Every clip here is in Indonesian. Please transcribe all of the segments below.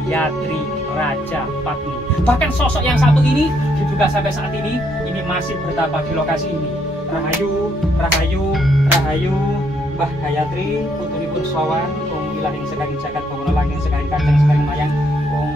Gayatri Rajapatni. Bahkan sosok yang satu ini diduga sampai saat ini masih bertapa di lokasi ini. Rahayu, Rahayu, Rahayu, Mbah Gayatri, putripun sowan, Om Wilahing Sekaring Jagat Bawana Langing Sekaring Kajang Sekaring Mayang, Om.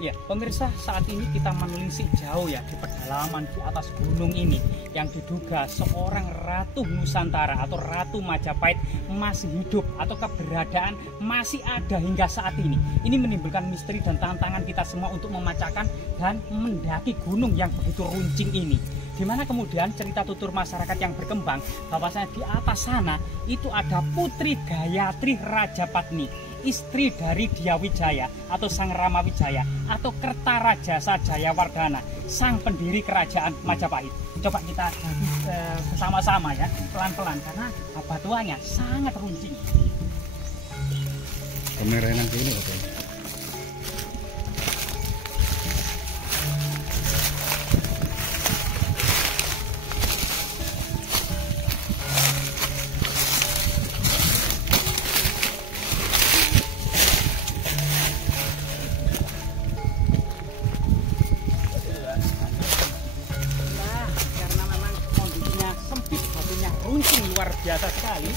Ya, pemirsa, saat ini kita menelisik jauh ya di pedalaman di atas gunung ini yang diduga seorang Ratu Nusantara atau Ratu Majapahit masih hidup atau keberadaan masih ada hingga saat ini. Ini menimbulkan misteri dan tantangan kita semua untuk memecahkan dan mendaki gunung yang begitu runcing ini. Dimana kemudian cerita tutur masyarakat yang berkembang bahwasanya di atas sana itu ada Putri Gayatri Rajapatni, istri dari Diyawijaya atau Sang Ramawijaya atau Kertarajasa Jayawardhana, sang pendiri kerajaan Majapahit. Coba kita bersama-sama ya, pelan-pelan karena batuannya sangat runcing. Kamera nanti ini oke. Runcing luar biasa sekali.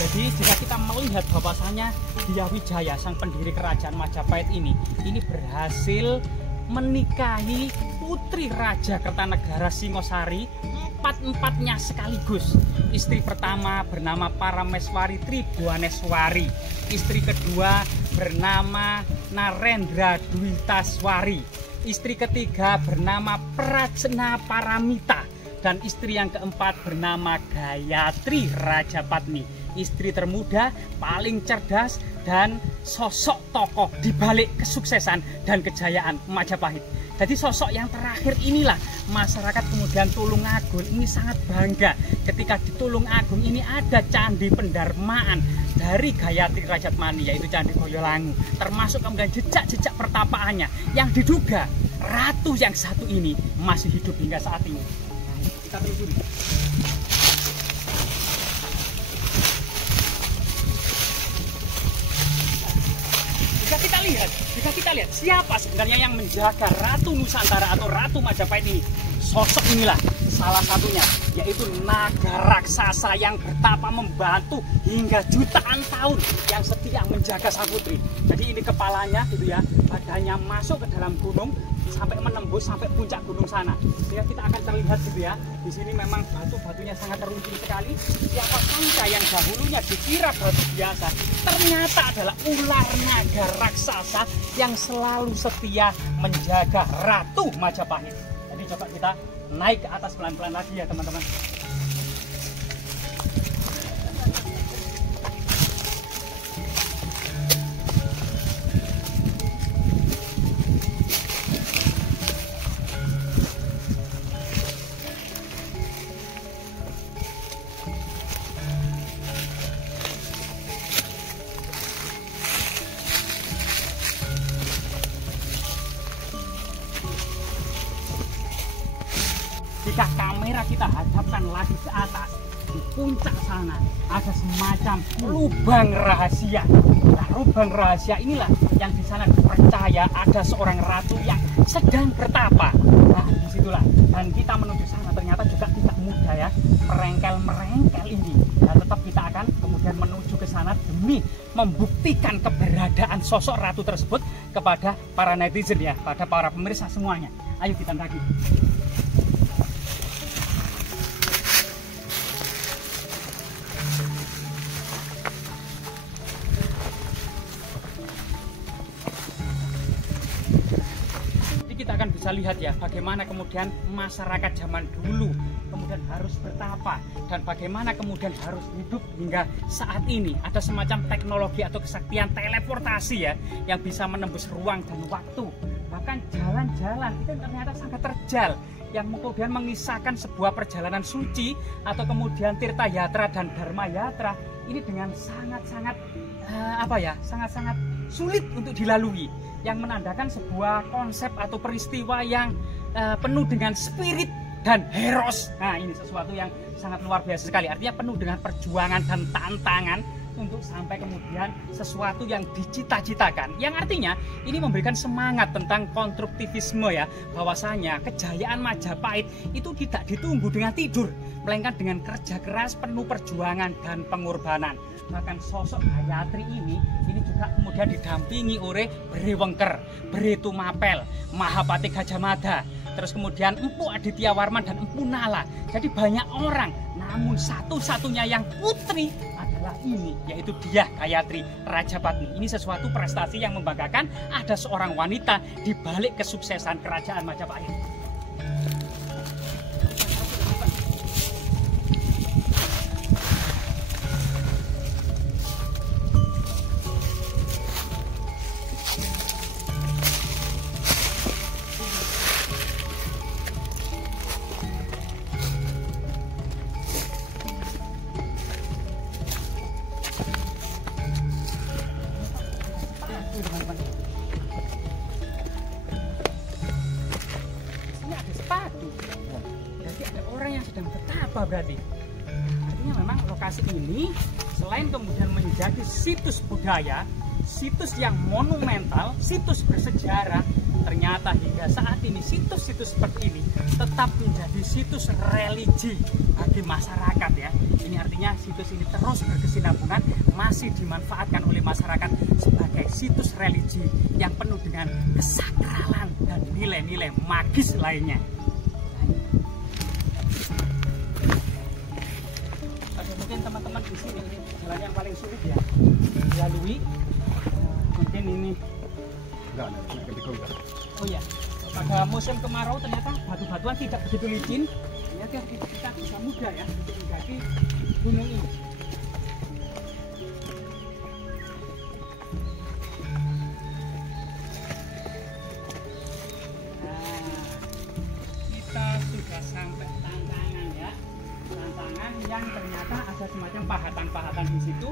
Jadi jika kita melihat bahwasanya Diyawijaya sang pendiri kerajaan Majapahit ini berhasil menikahi putri Raja Kertanegara Singosari empat-empatnya sekaligus. Istri pertama bernama Parameswari Tribhuwaneswari, istri kedua bernama Narendra Dwitaswari, istri ketiga bernama Prajna Paramita, dan istri yang keempat bernama Gayatri Rajapatni, istri termuda, paling cerdas, dan sosok tokoh di balik kesuksesan dan kejayaan Majapahit. Jadi sosok yang terakhir inilah masyarakat kemudian Tulungagung ini sangat bangga ketika di Tulungagung ini ada candi pendarmaan dari Gayatri Rajapatni, yaitu Candi Boyolangu, termasuk kemudian jejak-jejak pertapaannya yang diduga ratu yang satu ini masih hidup hingga saat ini. Kita telusuri. Jika kita lihat siapa sebenarnya yang menjaga Ratu Nusantara atau Ratu Majapahit ini, sosok inilah salah satunya, yaitu naga raksasa yang bertapa membantu hingga jutaan tahun yang setia menjaga sang putri. Jadi ini kepalanya gitu ya, badannya masuk ke dalam gunung sampai menembus sampai puncak gunung sana. Ya, kita akan terlihat gitu ya. Di sini memang batu-batunya sangat teruncing sekali. Siapa sangka yang dahulunya dikira batu biasa, ternyata adalah ular naga raksasa yang selalu setia menjaga Ratu Majapahit. Jadi coba kita naik ke atas pelan-pelan lagi ya teman-teman. Jika kamera kita hadapkan lagi ke atas, di puncak sana ada semacam lubang rahasia. Nah, lubang rahasia inilah yang di sana dipercaya ada seorang ratu yang sedang bertapa. Nah, disitulah. Dan kita menuju sana ternyata juga tidak mudah ya, merengkel-merengkel ini. Dan tetap kita akan kemudian menuju ke sana demi membuktikan keberadaan sosok ratu tersebut kepada para netizen ya, pada para pemirsa semuanya. Ayo kita mendaki. Kita akan bisa lihat ya bagaimana kemudian masyarakat zaman dulu kemudian harus bertapa dan bagaimana kemudian harus hidup hingga saat ini. Ada semacam teknologi atau kesaktian teleportasi ya yang bisa menembus ruang dan waktu. Bahkan jalan-jalan itu ternyata sangat terjal yang kemudian mengisahkan sebuah perjalanan suci atau kemudian tirta yatra dan dharma yatra ini dengan sangat-sangat sangat-sangat sulit untuk dilalui, yang menandakan sebuah konsep atau peristiwa yang penuh dengan spirit dan heros. Nah, ini sesuatu yang sangat luar biasa sekali. Artinya penuh dengan perjuangan dan tantangan untuk sampai kemudian sesuatu yang dicita-citakan. Yang artinya ini memberikan semangat tentang konstruktivisme ya, bahwasanya kejayaan Majapahit itu tidak ditunggu dengan tidur, melainkan dengan kerja keras, penuh perjuangan dan pengorbanan. Bahkan sosok Gayatri ini juga kemudian didampingi oleh Bere Wengker, Bere Tumapel, Mahapati Gajah Mada, terus kemudian Empu Aditya Warman dan Empu Nala. Jadi banyak orang, namun satu-satunya yang putri adalah ini, yaitu dia Gayatri Rajapatni. Ini sesuatu prestasi yang membanggakan, ada seorang wanita di balik kesuksesan kerajaan Majapahit. Ini ada sepatu. Berarti ada orang yang sedang bertapa berarti. Artinya memang lokasi ini selain kemudian menjadi situs budaya, situs yang monumental, situs bersejarah, ternyata hingga saat ini situs-situs seperti ini tetap menjadi situs religi bagi masyarakat ya. Ini artinya situs ini terus berkesinambungan, masih dimanfaatkan oleh masyarakat sebagai situs religi yang penuh dengan kesakralan dan nilai-nilai magis lainnya. Ada mungkin teman-teman di sini, ini jalan yang paling sulit ya dilalui. Mungkin ini oh ya, pada musim kemarau ternyata batu-batuan tidak begitu licin, ternyata kita bisa mudah ya untuk mendaki gunung ini. Nah, kita sudah sampai tantangan ya, tantangan yang ternyata ada semacam pahatan-pahatan di situ,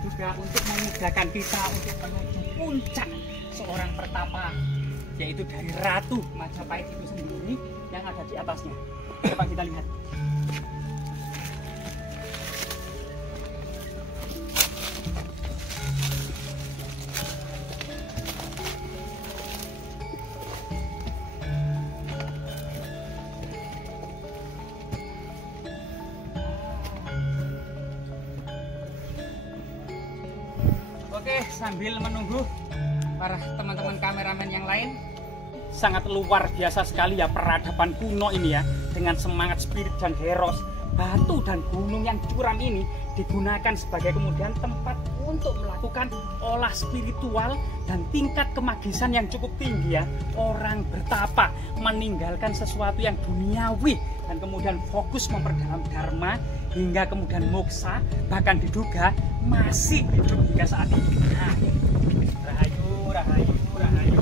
juga untuk memudahkan kita untuk menuju puncak seorang pertapa, yaitu dari Ratu Majapahit itu sendiri yang ada di atasnya. Coba kita lihat. Oke, sambil menunggu para teman-teman kameramen yang lain, sangat luar biasa sekali ya peradaban kuno ini ya, dengan semangat spirit dan heros. Batu dan gunung yang curam ini digunakan sebagai kemudian tempat untuk melakukan olah spiritual dan tingkat kemagisan yang cukup tinggi ya. Orang bertapa meninggalkan sesuatu yang duniawi dan kemudian fokus memperdalam dharma hingga kemudian moksa, bahkan diduga masih hidup hingga saat ini. Nah, rahayu, rahayu, rahayu.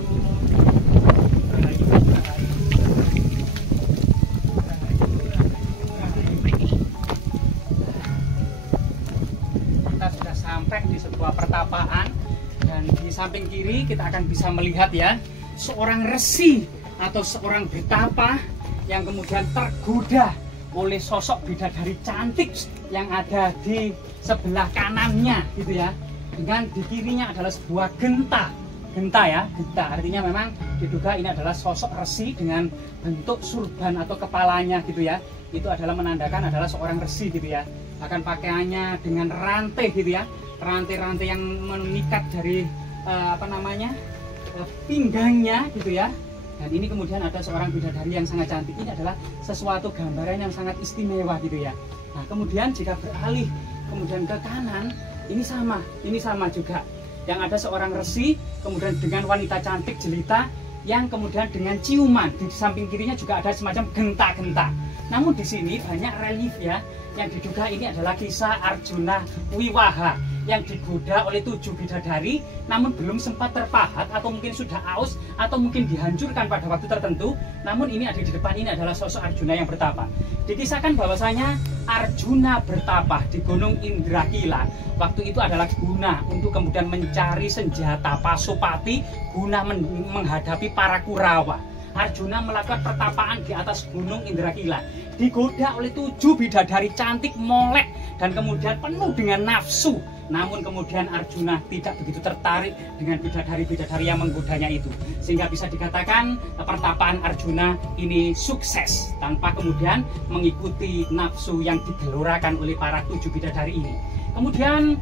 Kita sudah sampai di sebuah pertapaan dan di samping kiri kita akan bisa melihat ya seorang resi atau seorang betapa yang kemudian tergoda oleh sosok bidadari cantik yang ada di sebelah kanannya gitu ya. Dengan di kirinya adalah sebuah genta. Genta ya, genta artinya memang diduga ini adalah sosok resi dengan bentuk surban atau kepalanya gitu ya. Itu adalah menandakan adalah seorang resi gitu ya. Bahkan pakaiannya dengan rantai gitu ya. Rantai-rantai yang mengikat dari pinggangnya gitu ya. Dan ini kemudian ada seorang bidadari yang sangat cantik. Ini adalah sesuatu gambaran yang sangat istimewa gitu ya. Nah, kemudian jika beralih kemudian ke kanan, ini sama juga. Yang ada seorang resi kemudian dengan wanita cantik jelita yang kemudian dengan ciuman. Di samping kirinya juga ada semacam genta-genta. Namun di sini banyak relief ya, yang diduga ini adalah kisah Arjuna Wiwaha yang digoda oleh 7 bidadari, namun belum sempat terpahat atau mungkin sudah aus atau mungkin dihancurkan pada waktu tertentu. Namun ini ada di depan, ini adalah sosok Arjuna yang bertapa. Dikisahkan bahwasanya Arjuna bertapa di Gunung Indrakila. Waktu itu adalah guna untuk kemudian mencari senjata Pasupati, guna menghadapi para Kurawa. Arjuna melakukan pertapaan di atas gunung Indrakila, digoda oleh 7 bidadari cantik molek dan kemudian penuh dengan nafsu. Namun kemudian Arjuna tidak begitu tertarik dengan bidadari-bidadari yang menggodanya itu, sehingga bisa dikatakan pertapaan Arjuna ini sukses tanpa kemudian mengikuti nafsu yang digelorakan oleh para 7 bidadari ini. Kemudian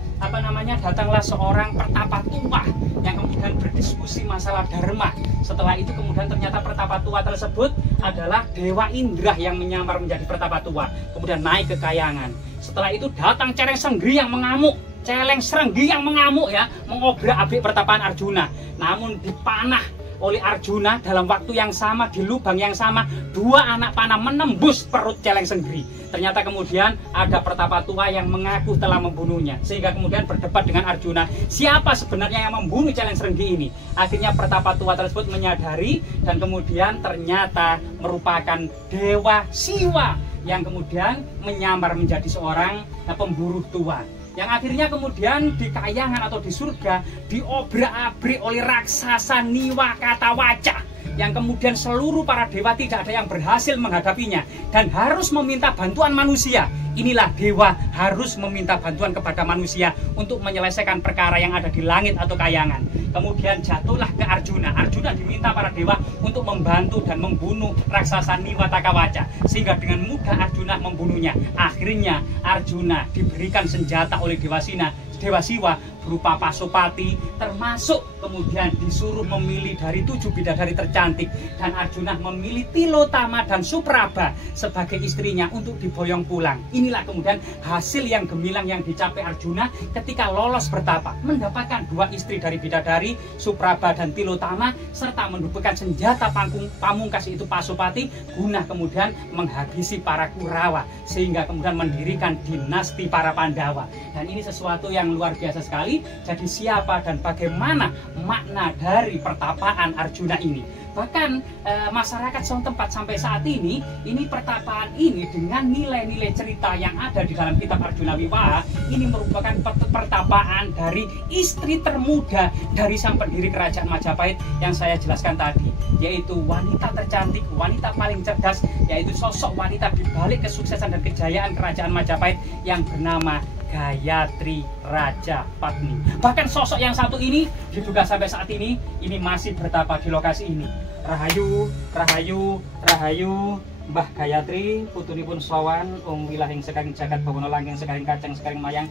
datanglah seorang pertapa tua yang kemudian berdiskusi masalah dharma. Setelah itu kemudian ternyata pertapa tua tersebut adalah Dewa Indra yang menyamar menjadi pertapa tua, kemudian naik ke kayangan. Setelah itu datang Celeng Senggi yang mengamuk. Celeng Senggi yang mengamuk ya, mengobrak-abrik pertapaan Arjuna. Namun dipanah oleh Arjuna dalam waktu yang sama, di lubang yang sama, 2 anak panah menembus perut Celeng Senggi. Ternyata kemudian ada pertapa tua yang mengaku telah membunuhnya, sehingga kemudian berdebat dengan Arjuna, siapa sebenarnya yang membunuh Celeng Senggi ini. Akhirnya pertapa tua tersebut menyadari dan kemudian ternyata merupakan Dewa Siwa yang kemudian menyamar menjadi seorang pemburu tua, yang akhirnya kemudian di kayangan atau di surga diobrak-abrik oleh raksasa Niwa Katawaca, yang kemudian seluruh para dewa tidak ada yang berhasil menghadapinya dan harus meminta bantuan manusia. Inilah dewa harus meminta bantuan kepada manusia untuk menyelesaikan perkara yang ada di langit atau kayangan. Kemudian jatuhlah ke Arjuna. Arjuna diminta para dewa untuk membantu dan membunuh raksasa Niwa Katawaca, sehingga dengan mudah Arjuna membunuhnya. Akhirnya Arjuna diberikan senjata oleh Dewa Siwa berupa Pasupati, termasuk kemudian disuruh memilih dari 7 bidadari tercantik, dan Arjuna memilih Tilotama dan Supraba sebagai istrinya untuk diboyong pulang. Inilah kemudian hasil yang gemilang yang dicapai Arjuna ketika lolos bertapa, mendapatkan 2 istri dari bidadari, Supraba dan Tilotama, serta mendapatkan senjata pamungkas itu Pasupati, guna kemudian menghabisi para Kurawa, sehingga kemudian mendirikan dinasti para Pandawa. Dan ini sesuatu yang luar biasa sekali. Jadi siapa dan bagaimana makna dari pertapaan Arjuna ini? Bahkan masyarakat setempat sampai saat ini pertapaan ini dengan nilai-nilai cerita yang ada di dalam kitab Arjuna Wiwaha ini merupakan pertapaan dari istri termuda dari sang pendiri kerajaan Majapahit yang saya jelaskan tadi, yaitu wanita tercantik, wanita paling cerdas, yaitu sosok wanita di balik kesuksesan dan kejayaan kerajaan Majapahit yang bernama Gayatri Rajapatni. Bahkan sosok yang satu ini diduga sampai saat ini masih bertapa di lokasi ini. Rahayu, Rahayu, Rahayu, Mbah Gayatri, putunipun sowan, wilahing sekaring jagat bawana langking sekaring kacang sekaring mayang.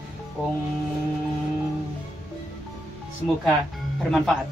Semoga bermanfaat.